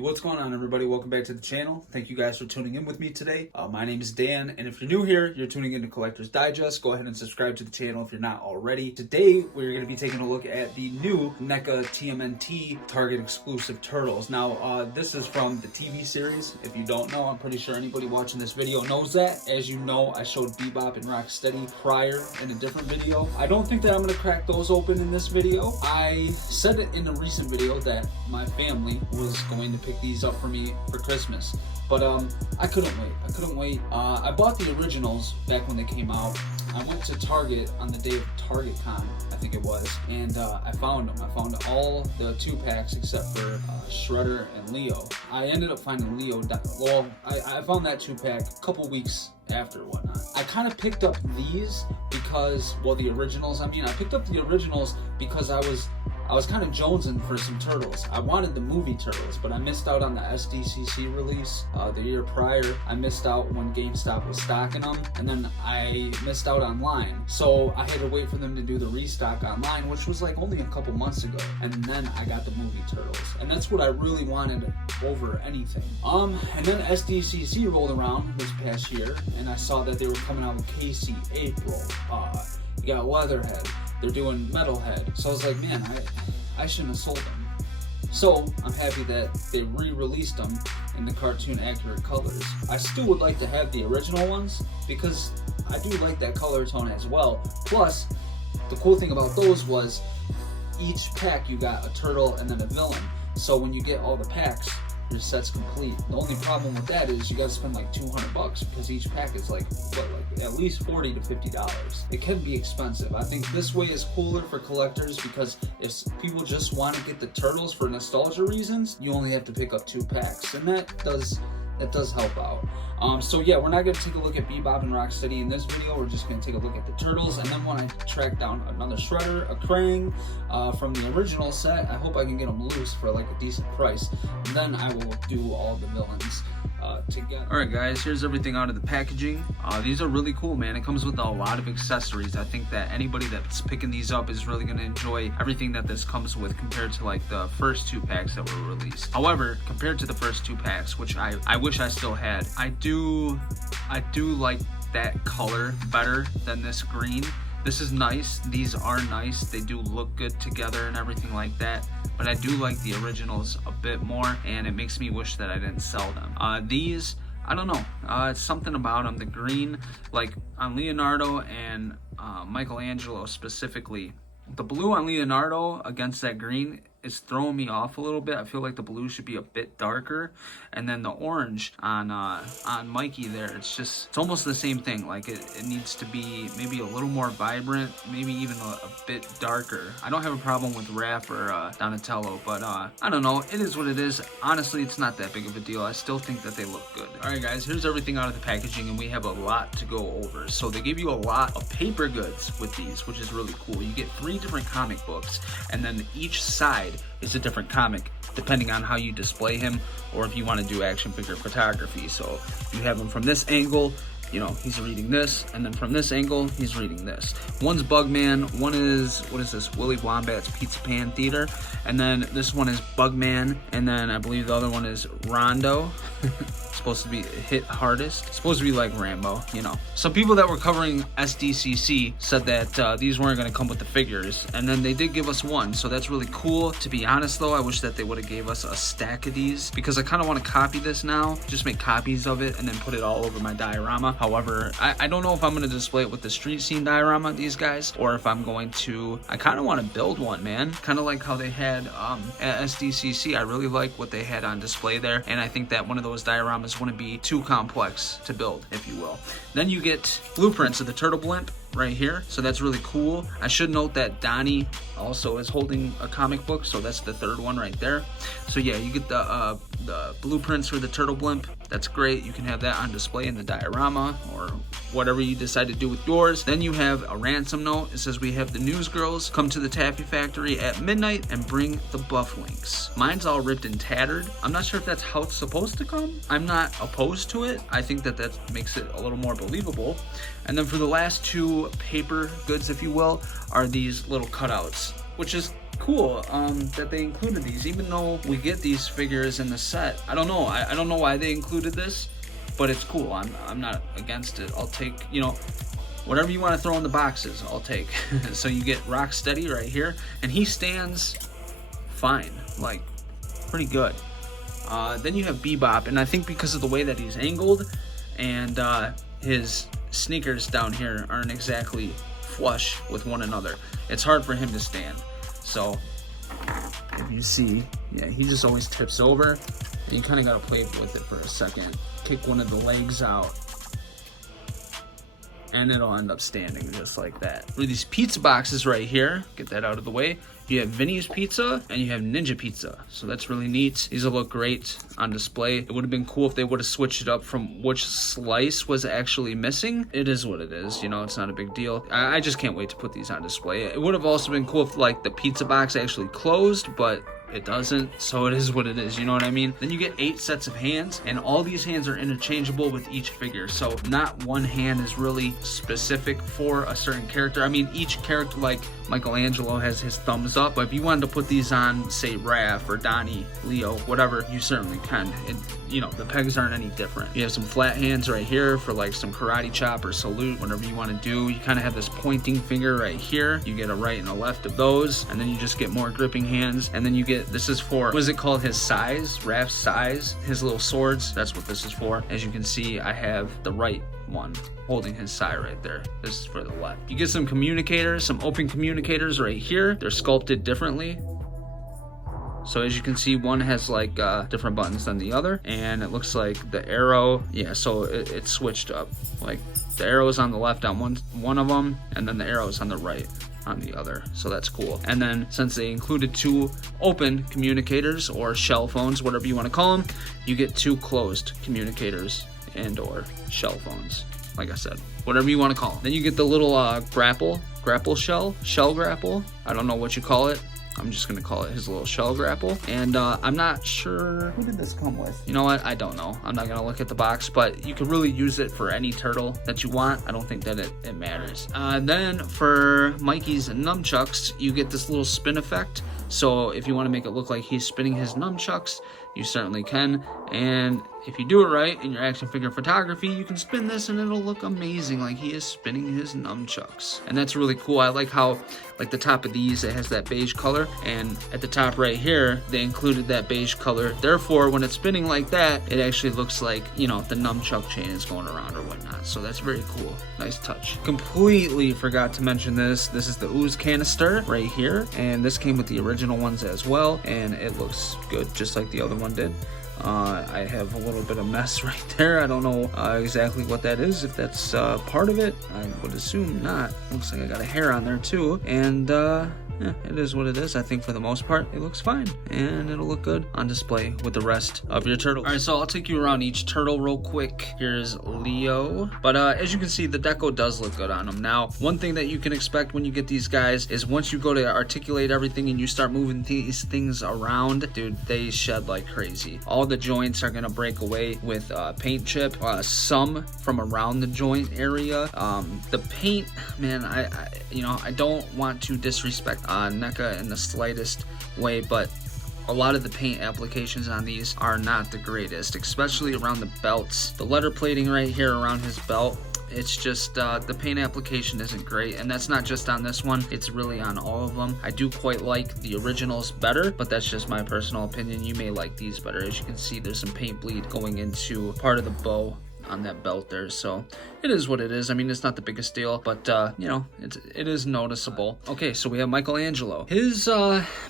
What's going on, everybody? Welcome back to the channel. Thank you guys for tuning in with me today. My name is Dan, and if you're new here, you're tuning into Collector's Digest. Go ahead and subscribe to the channel if you're not already. Today, we're going to be taking a look at the new Neca Tmnt Target exclusive turtles. Now, this is from the TV series. If you don't know, I'm pretty sure anybody watching this video knows that. As you know, I showed Bebop and Rocksteady prior in a different video. I don't think that I'm going to crack those open in this video. I said it in a recent video that my family was going to pick these up for me for Christmas, but I couldn't wait. I bought the originals back when they came out. I went to Target on the day of Target Con, I think it was, and I found them. I found all the 2-packs except for Shredder and Leo. I ended up finding Leo, I found that 2-pack a couple weeks after whatnot. I kind of picked up these because, well, the originals, I picked up the originals because I was kind of jonesing for some turtles. I wanted the movie turtles, but I missed out on the SDCC release the year prior. I missed out when GameStop was stocking them, and then I missed out online. So I had to wait for them to do the restock online, which was like only a couple months ago. And then I got the movie turtles, and that's what I really wanted over anything. And then SDCC rolled around this past year, and I saw that they were coming out with Casey, April, you got Leatherhead, they're doing Metalhead. So I was like, man, I shouldn't have sold them. So I'm happy that they re-released them in the cartoon accurate colors. I still would like to have the original ones because I do like that color tone as well. Plus, the cool thing about those was each pack you got a turtle and then a villain. So when you get all the packs, your set's complete. The only problem with that is you gotta spend like $200 because each pack is like at least $40 to $50. It can be expensive. I think this way is cooler for collectors because if people just want to get the turtles for nostalgia reasons, you only have to pick up 2 packs, and that does help out. So yeah, we're not going to take a look at Bebop and Rocksteady in this video. We're just going to take a look at the turtles, and then when I track down another Shredder, a Krang from the original set, I hope I can get them loose for like a decent price. And then I will do all the villains together. Alright guys, here's everything out of the packaging. These are really cool, man. It comes with a lot of accessories. I think that anybody that's picking these up is really going to enjoy everything that this comes with compared to like the first 2 packs that were released. However, compared to the first 2 packs, which I wish I still had, I do like that color better than this green. This is nice. These are nice. They do look good together and everything like that. But I do like the originals a bit more, and it makes me wish that I didn't sell them. These, I don't know. It's something about them. The green, like on Leonardo and Michelangelo specifically. The blue on Leonardo against that green is throwing me off a little bit. I feel like the blue should be a bit darker, and then the orange on Mikey there, it's almost the same thing. Like it needs to be maybe a little more vibrant, maybe even a bit darker. I don't have a problem with Raph or Donatello, but I don't know, it is what it is. Honestly, it's not that big of a deal. I still think that they look good. Alright guys, here's everything out of the packaging, and we have a lot to go over. So they give you a lot of paper goods with these, which is really cool. You get 3 different comic books, and then each side is a different comic depending on how you display him, or if you want to do action figure photography. So you have him from this angle, you know, he's reading this, and then from this angle, he's reading this. One's Bugman, one is, what is this, Willy Wombat's Pizza Pan Theater, and then this one is Bugman, and then I believe the other one is Rondo. Supposed to be hit hardest, supposed to be like Rambo, you know. Some people that were covering SDCC said that these weren't going to come with the figures, and then they did give us one, so that's really cool. To be honest though, I wish that they would have gave us a stack of these, because I kind of want to copy this now, just make copies of it and then put it all over my diorama. However, I don't know if I'm going to display it with the street scene diorama, these guys, or if I'm going to, I kind of want to build one, man. Kind of like how they had at SDCC. I really like what they had on display there, and I think that one of those dioramas wouldn't be too complex to build, if you will. Then you get blueprints of the Turtle Blimp right here, so that's really cool. I should note that Donnie also is holding a comic book, so that's the 3rd one right there. So yeah, you get the blueprints for the Turtle Blimp. That's great. You can have that on display in the diorama or whatever you decide to do with yours. Then you have a ransom note. It says, we have the news girls come to the Taffy Factory at midnight and bring the buff links. Mine's all ripped and tattered. I'm not sure if that's how it's supposed to come. I'm not opposed to it. I think that makes it a little more believable. And then for the last 2 paper goods, if you will, are these little cutouts, which is cool that they included these, even though we get these figures in the set. I don't know. I don't know why they included this, but it's cool. I'm not against it. I'll take, you know, whatever you want to throw in the boxes, I'll take. So you get Rocksteady right here, and he stands fine, like pretty good. Then you have Bebop, and I think because of the way that he's angled and his sneakers down here aren't exactly flush with one another, it's hard for him to stand. So if you see, yeah, he just always tips over, and you kind of got to play with it for a second. Kick one of the legs out, and it'll end up standing just like that. For these pizza boxes right here, get that out of the way, you have Vinny's Pizza and you have Ninja Pizza. So that's really neat. These will look great on display. It would have been cool if they would have switched it up from which slice was actually missing. It is what it is, you know, it's not a big deal. I just can't wait to put these on display. It would have also been cool if like the pizza box actually closed, but it doesn't, so it is what it is, you know what I mean? Then you get 8 sets of hands, and all these hands are interchangeable with each figure, so not one hand is really specific for a certain character. I mean, each character, like Michelangelo has his thumbs up, but if you wanted to put these on, say, Raph or Donnie, Leo, whatever, you certainly can. You know, the pegs aren't any different. You have some flat hands right here for like some karate chop or salute, whatever you want to do. You kind of have this pointing finger right here. You get a right and a left of those, and then you just get more gripping hands, and then you get, this is for, what is it called, his size, Raph's size, his little swords. That's what this is for. As you can see, I have the right one holding his side right there. This is for the left. You get some communicators, some open communicators right here. They're sculpted differently. So as you can see, one has like different buttons than the other, and it looks like the arrow, yeah, so it's switched up. Like the arrow's on the left on one of them, and then the arrow's on the right on the other, so that's cool. And then since they included 2 open communicators, or shell phones, whatever you want to call them, you get 2 closed communicators and or shell phones, like I said, whatever you want to call them. Then you get the little grapple shell grapple, I don't know what you call it. I'm just gonna call it his little shell grapple. And I'm not sure, who did this come with? You know what, I don't know. I'm not gonna look at the box, but you can really use it for any turtle that you want. I don't think that it matters. Then for Mikey's nunchucks, you get this little spin effect. So if you want to make it look like he's spinning his nunchucks, you certainly can. And if you do it right in your action figure photography, you can spin this and it'll look amazing, like he is spinning his nunchucks. And that's really cool. I like how, like the top of these, it has that beige color, and at the top right here, they included that beige color. Therefore, when it's spinning like that, it actually looks like, you know, the nunchuck chain is going around or whatnot. So that's very cool. Nice touch. Completely forgot to mention this. This is the ooze canister right here, and this came with the original ones as well, and it looks good, just like the other one did. I have a little bit of mess right there. I don't know exactly what that is, if that's part of it. I would assume not. Looks like I got a hair on there too. And yeah, it is what it is. I think for the most part, it looks fine, and it'll look good on display with the rest of your turtles. All right, so I'll take you around each turtle real quick. Here's Leo. But as you can see, the deco does look good on him. Now, one thing that you can expect when you get these guys is once you go to articulate everything and you start moving these things around, dude, they shed like crazy. All the joints are gonna break away with paint chip. Some from around the joint area. The paint, man, I don't want to disrespect Neca in the slightest way, but a lot of the paint applications on these are not the greatest, especially around the belts. The letter plating right here around his belt, it's just the paint application isn't great, and that's not just on this one, it's really on all of them. I do quite like the originals better, but that's just my personal opinion. You may like these better. As you can see, there's some paint bleed going into part of the bow on that belt there, so it is what it is. I mean, it's not the biggest deal, but you know, it is noticeable. Okay, so we have Michelangelo. His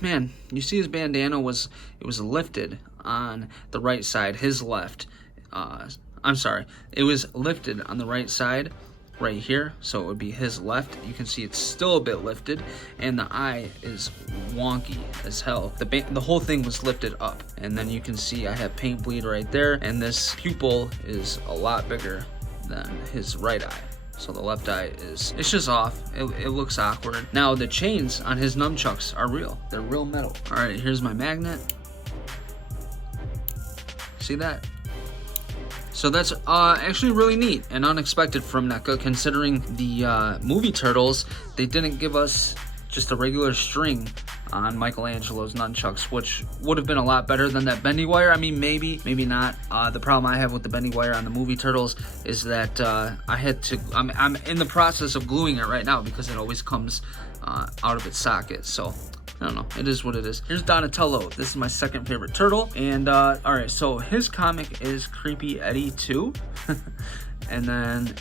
man, you see his bandana was lifted on the right side, his left. I'm sorry, it was lifted on the right side right here, so it would be his left. You can see it's still a bit lifted, and the eye is wonky as hell. The whole thing was lifted up, and then you can see I have paint bleed right there, and this pupil is a lot bigger than his right eye. So the left eye it's just off. It looks awkward. Now the chains on his nunchucks are real. They're real metal. All right, here's my magnet. See that? So that's actually really neat and unexpected from Neca, considering the movie Turtles, they didn't give us just a regular string on Michelangelo's nunchucks, which would have been a lot better than that bendy wire. I mean, maybe not. The problem I have with the bendy wire on the movie Turtles is that I had to, I'm in the process of gluing it right now because it always comes out of its socket. So I don't know, it is what it is. Here's Donatello. This is my second favorite turtle. And all right, so his comic is Creepy Eddie 2. And then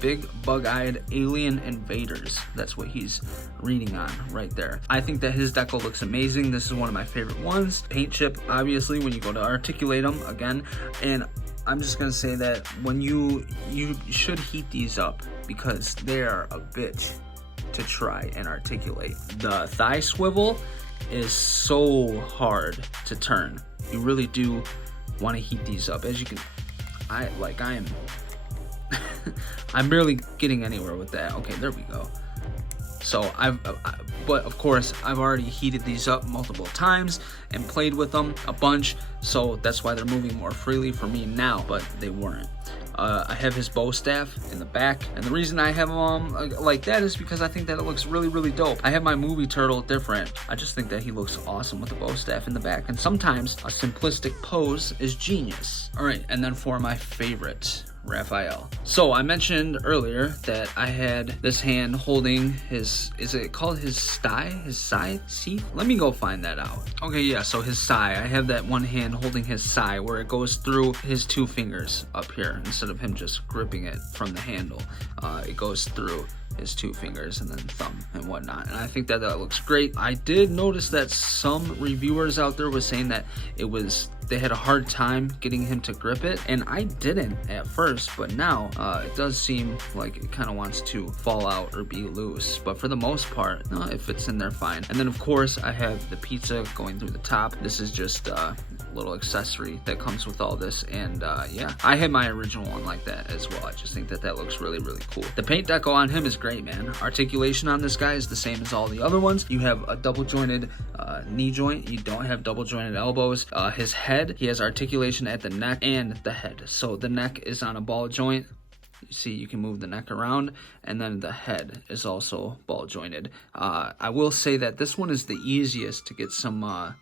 big bug-eyed alien invaders. That's what he's reading on right there. I think that his deco looks amazing. This is one of my favorite ones. Paint chip, obviously, when you go to articulate them again. And I'm just gonna say that when you should heat these up because they are a bitch to try and articulate. The thigh swivel is so hard to turn. You really do want to heat these up. As you can, I am I'm barely getting anywhere with that. Okay, there we go. So but of course I've already heated these up multiple times and played with them a bunch, so that's why they're moving more freely for me now, but they weren't. I have his bow staff in the back, and the reason I have them like that is because I think that it looks really, really dope. I have my movie turtle different. I just think that he looks awesome with the bow staff in the back, and sometimes a simplistic pose is genius. All right, and then for my favorite, Raphael. So I mentioned earlier that I had this hand holding his, is it called his thigh? His side seat? Let me go find that out. Okay, yeah, so his thigh. I have that one hand holding his thigh where it goes through his two fingers up here instead of him just gripping it from the handle. It goes through his two fingers and then thumb and whatnot, and I think that looks great. I did notice that some reviewers out there were saying that they had a hard time getting him to grip it, and I didn't at first, but now it does seem like it kind of wants to fall out or be loose, but for the most part, no, it fits in there fine. And then of course I have the pizza going through the top. This is just a little accessory that comes with all this, and yeah, I had my original one like that as well. I just think that looks really, really cool. The paint deco on him is great, man. Articulation on this guy is the same as all the other ones. You have a double jointed knee joint. You don't have double jointed elbows. His head, he has articulation at the neck and the head. So the neck is on a ball joint. You see, you can move the neck around, and then the head is also ball jointed. I will say that this one is the easiest to get some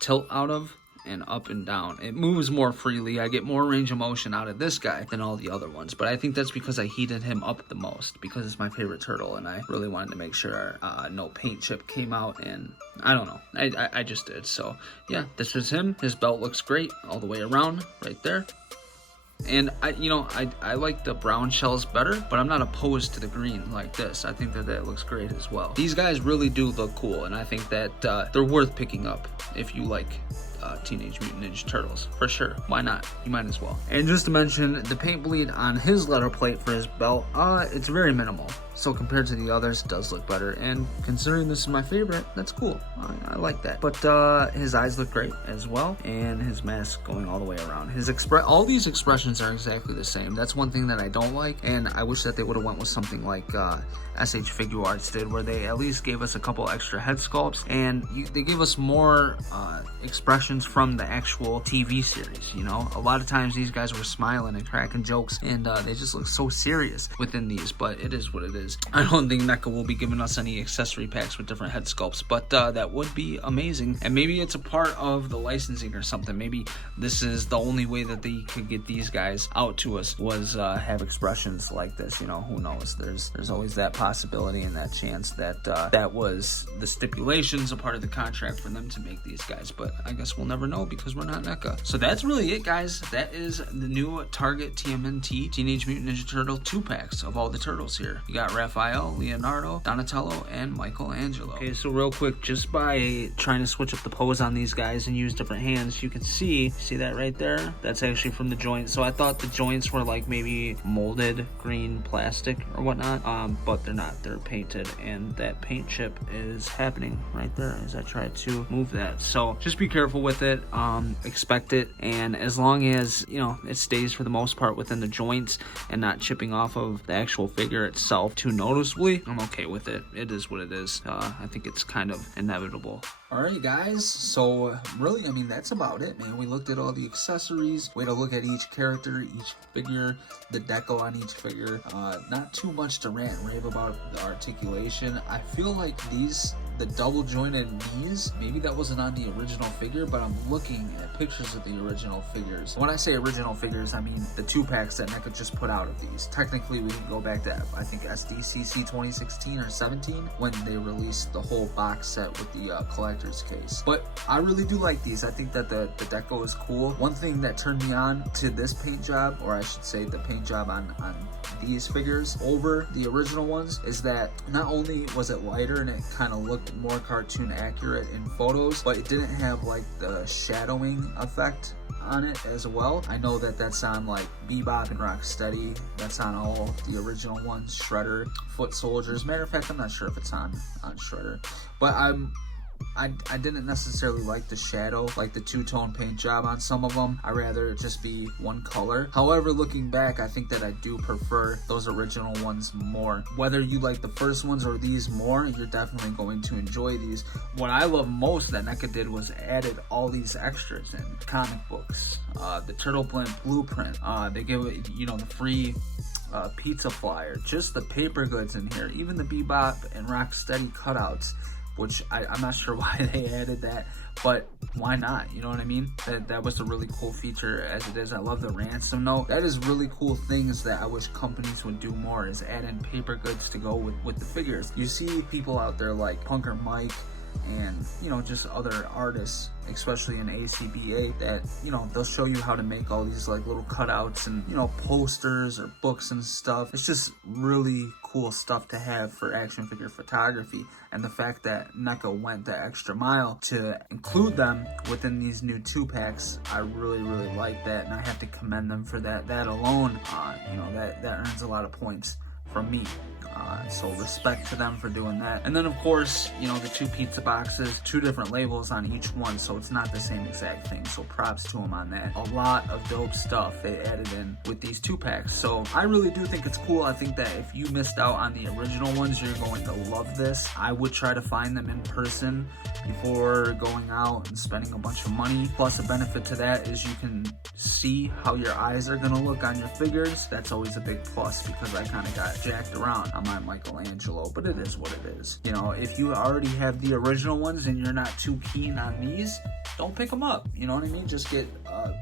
tilt out of, and up and down. It moves more freely. I get more range of motion out of this guy than all the other ones, but I think that's because I heated him up the most because it's my favorite turtle, and I really wanted to make sure no paint chip came out, and I don't know, I just did. So yeah, this is him. His belt looks great all the way around right there. And I like the brown shells better, but I'm not opposed to the green like this. I think that looks great as well. These guys really do look cool, and I think that they're worth picking up if you like Teenage Mutant Ninja Turtles, for sure. Why not? You might as well. And just to mention, the paint bleed on his letter plate for his belt, it's very minimal. So compared to the others, it does look better. And considering this is my favorite, that's cool. I like that. But his eyes look great as well, and his mask going all the way around. All these expressions are exactly the same. That's one thing that I don't like, and I wish that they would have went with something like SH Figure Arts did, where they at least gave us a couple extra head sculpts, and they gave us more expressions from the actual TV series. You know, a lot of times these guys were smiling and cracking jokes, and they just look so serious within these, but it is what it is. I don't think Neca will be giving us any accessory packs with different head sculpts, but that would be amazing, and maybe it's a part of the licensing or something. Maybe this is the only way that they could get these guys out to us, was have expressions like this. You know, who knows? There's always that possibility and that chance that that was the stipulations, a part of the contract for them to make these guys, but I guess we'll never know because we're not Neca. So that's really it, guys. That is the new Target TMNT Teenage Mutant Ninja Turtle 2-packs of all the turtles here. You got Raphael, Leonardo, Donatello, and Michelangelo. Okay, so real quick, just by trying to switch up the pose on these guys and use different hands, you can see that right there? That's actually from the joint. So I thought the joints were like maybe molded green plastic or whatnot, but they're not. They're painted, and that paint chip is happening right there as I try to move that. So just be careful with it, expect it, and as long as, you know, it stays for the most part within the joints and not chipping off of the actual figure itself too noticeably, I'm okay with it. It is what it is. I think it's kind of inevitable. Alright guys, so really, I mean, that's about it, man. We looked at all the accessories, we had a look at each character, each figure, the deco on each figure. Not too much to rant and rave about the articulation. I feel like these the double jointed knees, maybe that wasn't on the original figure, but I'm looking at pictures of the original figures. When I say original figures, I mean the 2-packs that Neca just put out of these. Technically, we can go back to, I think, SDCC 2016 or 17 when they released the whole box set with the collector's case. But I really do like these. I think that the deco is cool. One thing that turned me on to this paint job, or I should say the paint job on these figures over the original ones, is that not only was it lighter and it kind of looked more cartoon accurate in photos, but it didn't have like the shadowing effect on it as well. I know that that's on like Bebop and Rocksteady. That's on all the original ones. Shredder, Foot Soldiers. Matter of fact, I'm not sure if it's on Shredder, but I didn't necessarily like the shadow, like the two-tone paint job on some of them. I'd rather it just be one color. However, looking back, I think that I do prefer those original ones more. Whether you like the first ones or these more, you're definitely going to enjoy these. What I love most that Neca did was added all these extras in comic books, the Turtle Blueprint. They give it, you know, the free pizza flyer, just the paper goods in here, even the Bebop and Rocksteady cutouts, which I'm not sure why they added that, but why not? You know what I mean? That was a really cool feature as it is. I love the ransom note. That is really cool things that I wish companies would do more, is add in paper goods to go with the figures. You see people out there like Punker Mike and, you know, just other artists, especially in ACBA, that, you know, they'll show you how to make all these like little cutouts and, you know, posters or books and stuff. It's just really cool stuff to have for action figure photography. And the fact that Neca went the extra mile to include them within these new 2-packs, I really like that, and I have to commend them for that. That alone, you know, that earns a lot of points from me. So respect to them for doing that. And then of course, you know, the 2 pizza boxes, 2 different labels on each one, so it's not the same exact thing, so props to them on that. A lot of dope stuff they added in with these 2-packs, so I really do think it's cool. I think that if you missed out on the original ones, you're going to love this. I would try to find them in person before going out and spending a bunch of money. Plus, a benefit to that is you can see how your eyes are gonna look on your figures. That's always a big plus, because I kind of got jacked around on my Michelangelo, but it is what it is. You know, if you already have the original ones and you're not too keen on these, don't pick them up. You know what I mean? Just get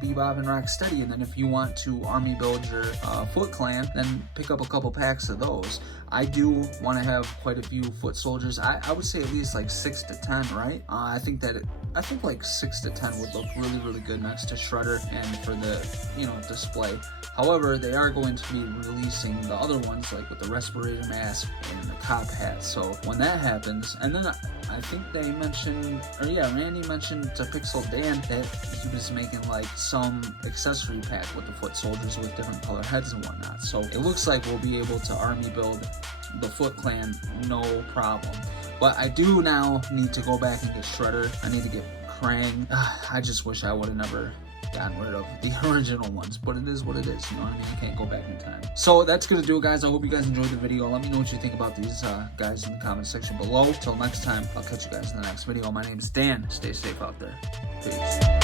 Bebop and Rocksteady, and then if you want to army build your Foot Clan, then pick up a couple packs of those. I do want to have quite a few Foot Soldiers. I would say at least like 6 to 10, right? I think like 6 to 10 would look really good next to Shredder and for the, you know, display. However, they are going to be releasing the other ones, like with the respirator mask and the cop hat. So when that happens, and then I think they mentioned, or yeah, Randy mentioned to Pixel Dan that he was making like some accessory pack with the Foot Soldiers with different color heads and whatnot. So it looks like we'll be able to army build the Foot Clan no problem. But I do now need to go back and get Shredder. I need to get Krang. I just wish I would have never gotten rid of the original ones, but it is what it is, you know what I mean? You can't go back in time. So that's gonna do it, guys. I hope you guys enjoyed the video. Let me know what you think about these guys in the comment section below. Till next time, I'll catch you guys in the next video. My name is Dan. Stay safe out there. Peace.